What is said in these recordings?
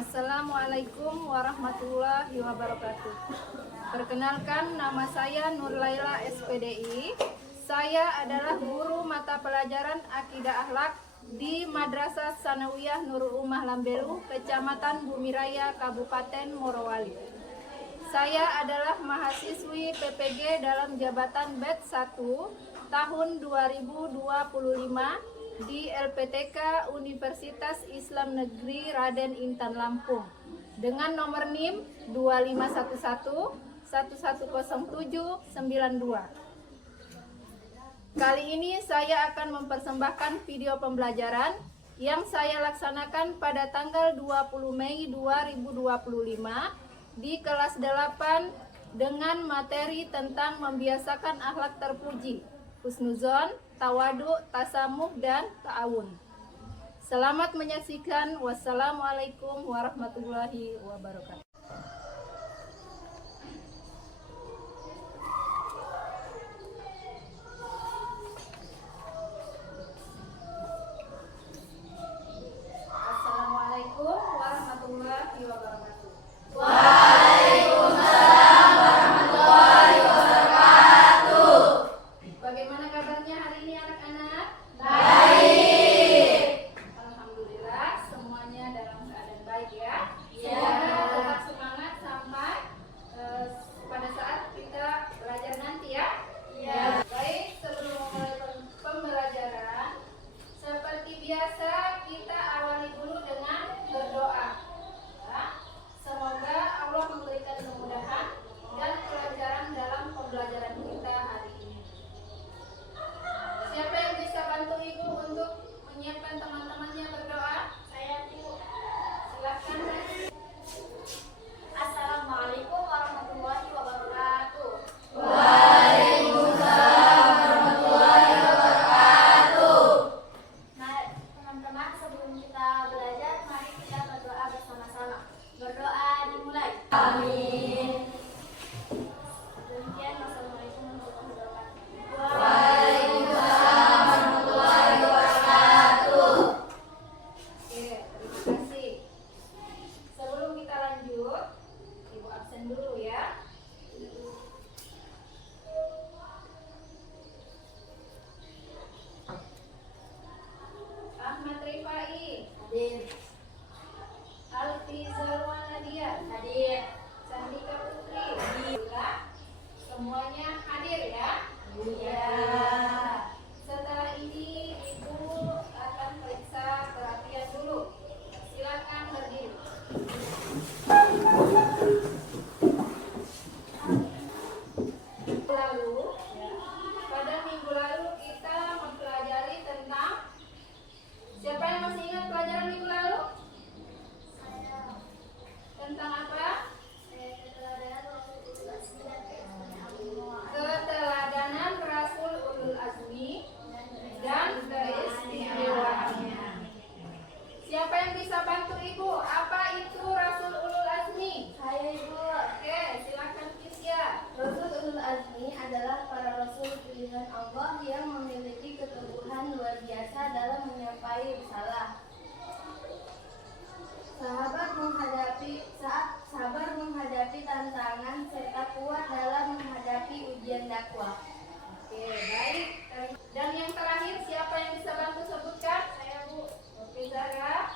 Assalamualaikum warahmatullahi wabarakatuh. Perkenalkan, nama saya Nurlaila SPDI. Saya adalah guru mata pelajaran Akidah Akhlak di Madrasah Sanawiyah Nurul Ummah Lambelu, Kecamatan Bumiraya, Kabupaten Morowali. Saya adalah mahasiswi PPG dalam jabatan batch 1 tahun 2025 di LPTK Universitas Islam Negeri Raden Intan Lampung dengan nomor NIM 2511 110792. Kali ini saya akan mempersembahkan video pembelajaran yang saya laksanakan pada tanggal 20 Mei 2025 di kelas 8 dengan materi tentang membiasakan akhlak terpuji, husnuzon, tawadu, tasamuh, dan ta'awun. Selamat menyaksikan. Wassalamualaikum warahmatullahi wabarakatuh. Assalamualaikum warahmatullahi wabarakatuh. Waalaikumsalam warahmatullahi wabarakatuh. Bagaimana kabarnya hari ini anak-anak? Baik. Alhamdulillah, semuanya dalam keadaan baik ya. Ya. Semoga tetap semangat sampai pada saat kita belajar nanti ya. Ya. Baik, sebelum memulai pembelajaran, seperti biasa kita awali dulu dengan berdoa. Ya. Semoga Allah memberikan kemudahan dan kelancaran dalam pembelajaran kita hari ini. Siapa yang bisa bantu Ibu untuk menyiapkan teman-temannya berdoa? Saya Bu. Silakan. Assalamualaikum warahmatullahi wabarakatuh. Waalaikumsalam warahmatullahi wabarakatuh. Nah, teman-teman, sebelum kita belajar, mari kita berdoa bersama-sama. Berdoa dimulai. Amin. Demikian, wassalamualaikum warahmatullahi wabarakatuh. Waalaikumsalam warahmatullahi wabarakatuh. Oke, terima kasih. Sebelum kita lanjut, Ibu absen dulu ya. Ahmad Rifai, Hadir. Alfi Zalwan Nadia, Hadir. Sandika Putri, Alhamdulillah, semuanya hadir ya. Iya. Setelah ini Ibu akan periksa perhatian dulu. Silakan berdiri. Pada minggu lalu kita mempelajari tentang, siapa yang masih ingat pelajaran minggu lalu? Tentang apa? Keteladanan Rasul Ulul Azmi dan keistimewaannya. Siapa yang bisa bantu Ibu? Apa itu Rasul Ulul Azmi? Saya Ibu. Oke, silakan Kisya. Rasul Ulul Azmi adalah para rasul pilihan Allah yang memiliki keteguhan luar biasa dalam menyampaikan risalah. Sabar menghadapi tantangan serta kuat dalam menghadapi ujian dakwah. Oke, baik. Dan yang terakhir, siapa yang bisa bantu sebutkan? Saya Bu. Oke, Zahra.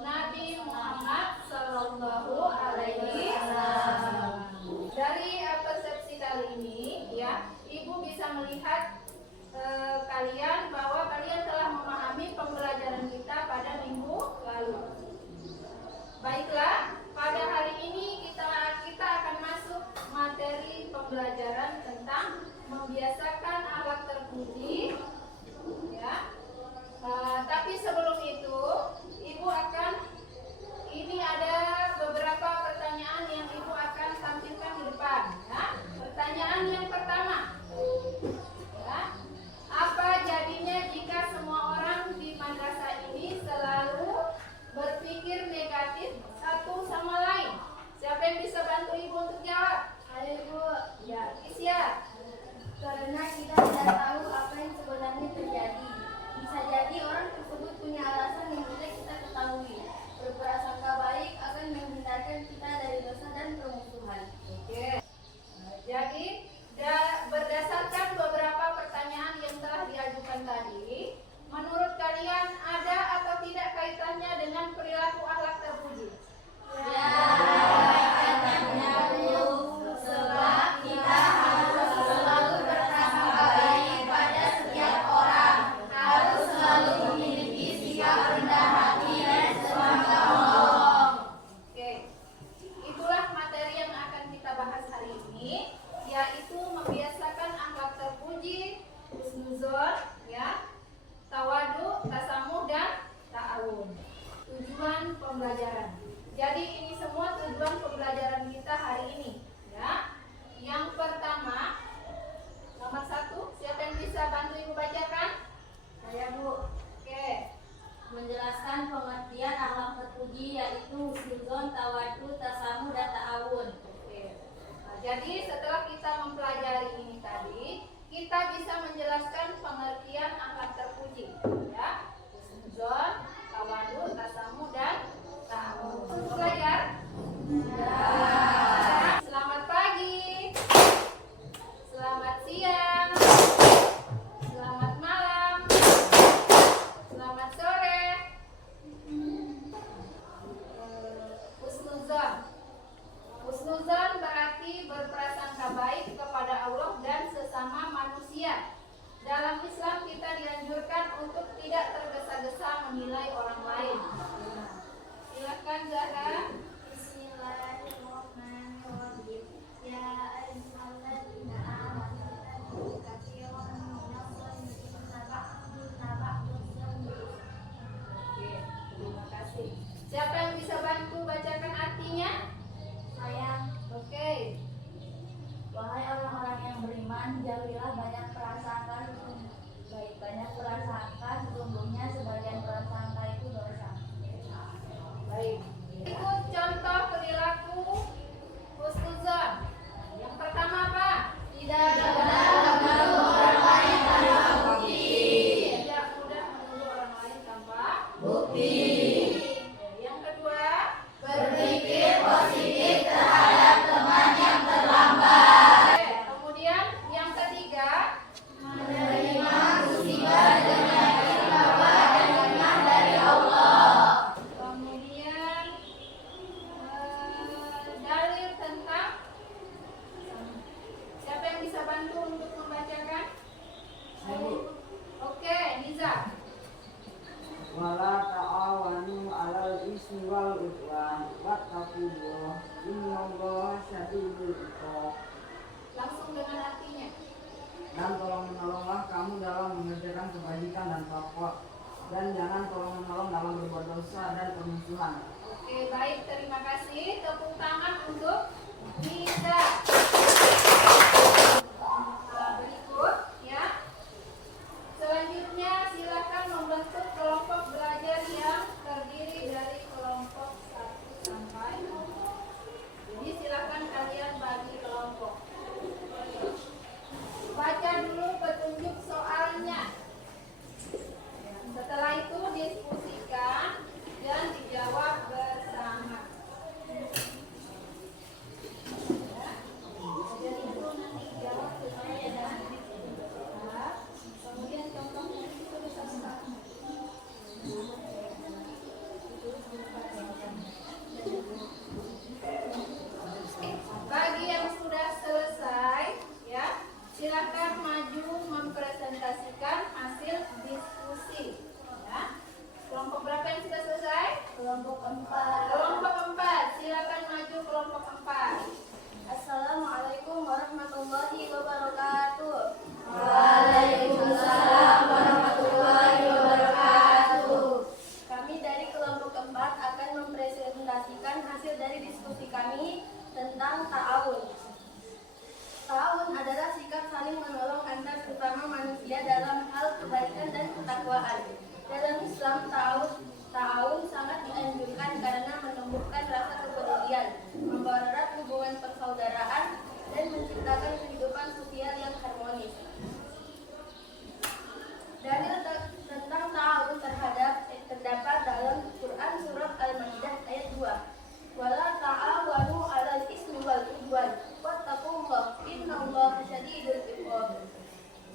Nabi Muhammad Sallallahu Alaihi Wasallam. Dari persepsi kali ini, ya, Ibu bisa melihat kalian bahwa kalian telah memahami pembelajaran kita pada minggu lalu. Baiklah, pada hari ini kita akan masuk materi pembelajaran tentang membiasakan akhlak terpuji, ya. pembelajaran. Jadi ini semua tujuan pembelajaran kita hari ini, ya. Yang pertama, nomor 1, siapa yang bisa bantu Ibu bacakan? Saya, Bu. Oke. Menjelaskan pengertian akhlak terpuji yaitu husnuzon, tawadu, tasamu, dan ta'awun. Oke. Nah, jadi setelah kita mempelajari ini tadi, kita bisa menjelaskan pengertian akhlak terpuji, ya. Husnuzon, tawadu, tasamu, dan ta'awun. Untuk belajar? Ya. Selamat pagi. Selamat siang. Selamat malam. Selamat sore. Husnuzon. Husnuzon berarti berprasangka baik kepada Allah dan sesama manusia. Dalam Islam kita dianjurkan untuk tidak tergesa-gesa menilai orang lain. Silakan Zahra. Bismillahirrahmanirrahim. Ya ayyuhalladzina amanu katsiran minadh-dhanni ba'dun. Oke, terima kasih. Siapa yang bisa bantu bacakan artinya? Saya, Oke. wahai orang-orang yang beriman, jauhilah banyak prasangka, sesungguhnya sebagian prasangka itu dosa. Baik. Ikut contoh perilaku husnuzon. Yang pertama apa? Tidak mengganggu orang lain tanpa bukti. Tidak mudah menuduh orang lain tanpa bukti. Yang kedua, berpikir positif terhadap teman yang terlambat. Kemudian yang ketiga, menerima musibah dengan istighfar dan hikmah dari Allah. Kemudian dalil tentang, siapa yang bisa bantu untuk membacakan? Oke, Niza. Wala ta'awanu 'alal ismi wal 'udwan wattaqullaha innallaha syadidul 'iqab. Langsung dengan artinya. Dan tolong menolonglah kamu dalam mengerjakan kebajikan dan takwa, dan jangan tolong menolong dalam berbuat dosa dan permusuhan. Oke, baik, terima kasih. Tepuk tangan untuk Niza. Berikut ya. Selanjutnya silakan membentuk kelompok belajar yang terdiri dari kelompok 1 sampai 4. Jadi silakan kalian bagi kelompok. Baca dulu petunjuk soalnya. Setelah itu diskusikan dan dijawab bersama. Ya. Jadi itu nanti dijawab sesuai dengan diskusi. Kemudian contohnya itu bersama. Bagi yang sudah selesai, ya, silakan maju mempresentasikan hasil diskusi. Ya. Kelompok berapa yang sudah selesai? Kelompok 4. Kelompok 4, silakan maju kelompok 4. Assalamualaikum warahmatullahi wabarakatuh. Waalaikumsalam warahmatullahi wabarakatuh. Kami dari kelompok 4 akan mempresentasikan hasil dari diskusi kami tentang ta'awun. Ta'awun adalah sikap saling menolong antar sesama manusia dalam hal kebaikan dan ketakwaan. Dalam Islam, ta'awun sangat dianjurkan karena menumbuhkan rasa kepedulian, mempererat hubungan persaudaraan, dan menciptakan kehidupan sosial yang harmonis. Dalil tentang ta'awun terdapat dalam Quran Surat Al-Maidah ayat 2. Wala ta'awanu 'alal ismi wal 'udwan wattaqullaha innallaha syadidul 'iqab.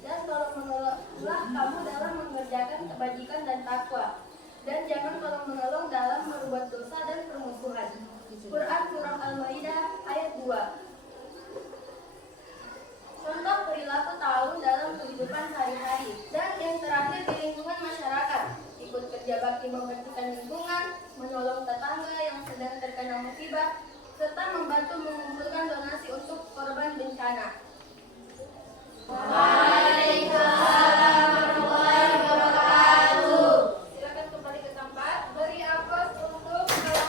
Dan tolong-menolonglah kamu dalam mengerjakan kebajikan dan takwa, dan jangan tolong-menolong dalam berbuat dosa dan permusuhan. Quran Surah Al-Maidah ayat 2. Contoh perilaku ta'awun dalam kehidupan sehari-hari. Dan yang terakhir di lingkungan masyarakat, ikut kerja bakti membersihkan lingkungan, menolong tetangga yang sedang terkena musibah, serta membantu mengumpulkan donasi untuk korban bencana. Waalaikumsalam warahmatullahi wabarakatuh. Silakan kembali ke tempat. Beri aplaus untuk kelompok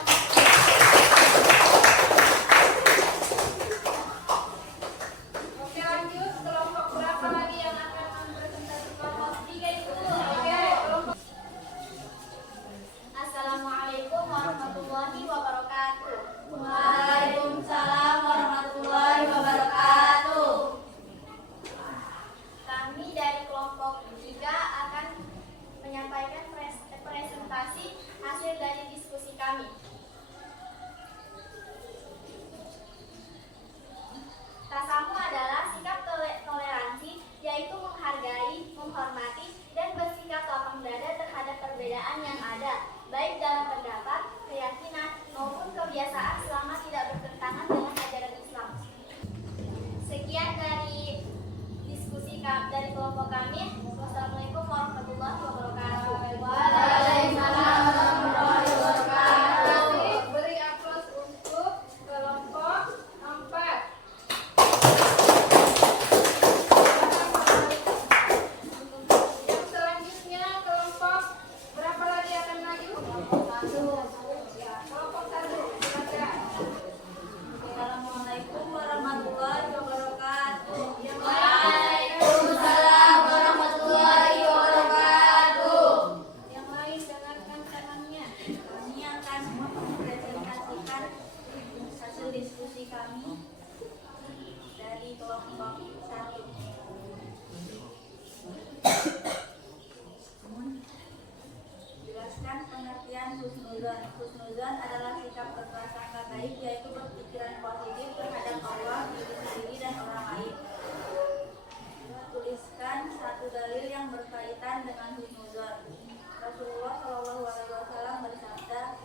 dengan husnuzon. Husnuzon adalah sikap berprasangka baik, yaitu berpikiran positif terhadap Allah, diri sendiri, dan orang lain. Tuliskan satu dalil yang berkaitan dengan husnuzon. Rasulullah SAW bersabda,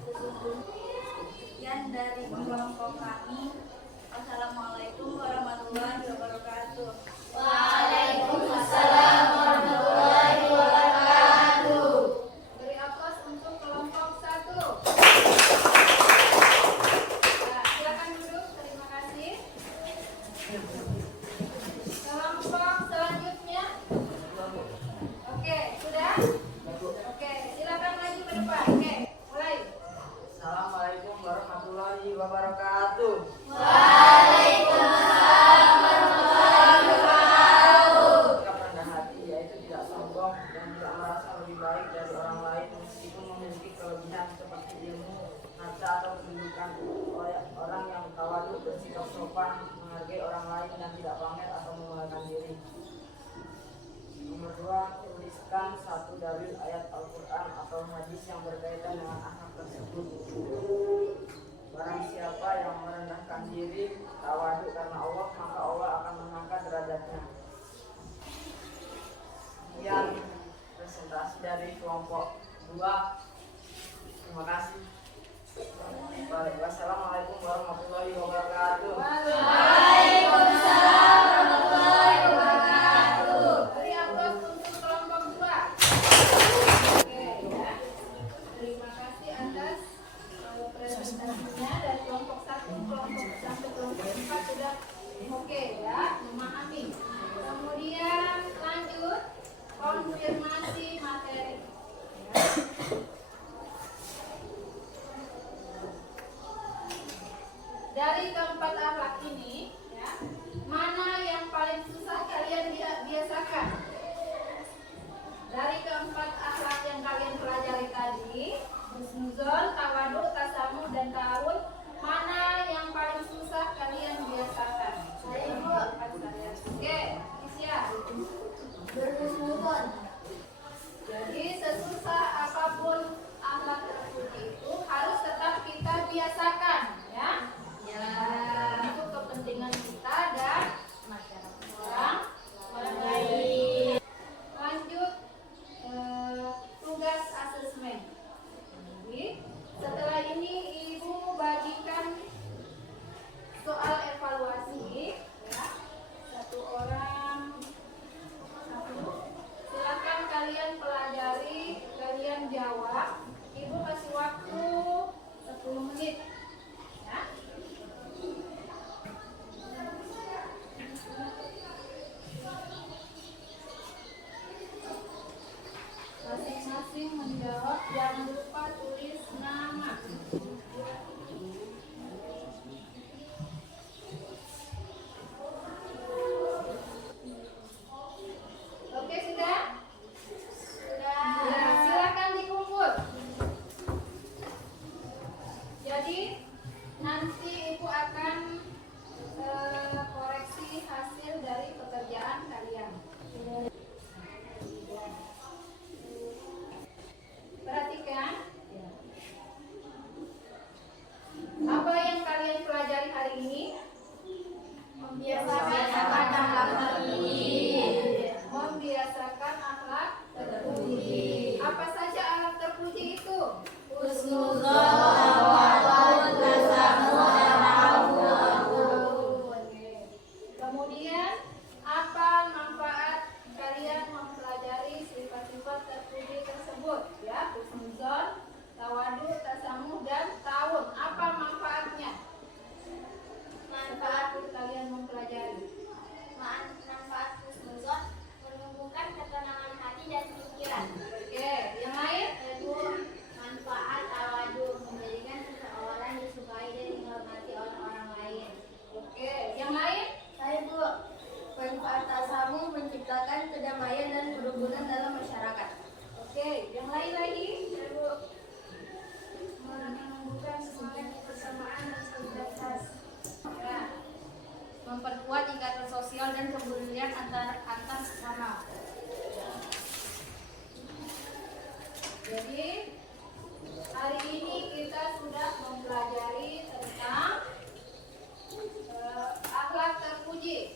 sekian dari kelompok kami. Wassalamualaikum warahmatullahi wabarakatuh. Waalaikumsalam warahmatullahi wabarakatuh. Beri aplaus untuk kelompok 1. Nah, silakan duduk. Terima kasih. Kelompok selanjutnya. Oke, sudah? Oke, silakan maju ke depan. Oke, mulai. Assalamualaikum warahmatullahi wabarakatuh. Sikap rendah hati yaitu tidak sombong dan tidak merasa lebih baik dari orang lain meskipun memiliki kelebihan seperti ilmu, harta atau kedudukan. Orang yang tawadu bersikap sopan, menghargai orang lain dan tidak pamer atau membanggakan diri. Nomor 2, tuliskan satu dalil ayat Al-Quran atau hadis yang berkaitan dengan akhlak tersebut. Barang siapa yang merendahkan diri, tawadu karena Allah, maka Allah akan mengangkat derajatnya. Sekian presentasi dari kelompok 2. Terima kasih. Wassalamualaikum warahmatullahi wabarakatuh. Waalaikumsalam warahmatullahi wabarakatuh. Beri aplaus untuk kelompok 2. Oke, ya. Terima kasih atas presentasinya dari kelompok 1, kelompok sampai kelompok 4 sudah oke ya, memahami. Kemudian lanjut konfirmasi materi. Ya. Dari keempat akhlak ini, ya, mana yang paling susah kalian biasakan? Dari keempat akhlak yang kalian pelajari tadi, husnuzon, tawadu, tasamuh, dan ta'awun, mana yang paling susah kalian biasakan? Saya Ibu. Oke, Isya. Berhusnuzon. Jadi sesusah apapun akhlak terpuji itu harus tetap kita biasakan, ya. Untuk kepentingan kita dan masyarakat orang lain. Lanjut tugas asesmen. Jadi setelah ini Ibu bagikan soal evaluasi, ya. Satu orang satu. Silakan kalian pelajari, kalian jawab. Ibu kasih waktu 10 menit. Ya. Masing-masing menjawab, jangan lupa tulis nama. Oke, sudah? Ya, silakan dikumpul. Jadi nanti Ibu akan koreksi hasil dari pekerjaan kalian. Perhatikan. Apa yang kalian pelajari hari ini? Membiasakan akhlak terpuji. Apa saja akhlak terpuji itu? husnuzon, tawadu, tasamuh, dan ta'awun. Kemudian apa manfaat kalian mempelajari sifat-sifat terpuji tersebut? Ya, husnuzon, tawadu, tasamuh, dan ta'awun. Apa manfaatnya? Manfaat kalian mempelajari. Manfaat husnuzon menumbuhkan ketenangan hati dan pikiran. Oke, yang lain? Manfaat tawadu menjadikan seseorang disukai dan dihormati oleh orang lain. Oke, yang lain? Saya Bu, manfaat tasamuh menciptakan kedamaian dan kerukunan dalam masyarakat. Oke, yang lain lagi? Bu. Menumbuhkan semangat kebersamaan dan solidaritas. Ya. Memperkuat ikatan sosial dan kepedulian antar sesama. Jadi Hari ini kita sudah mempelajari tentang akhlak terpuji.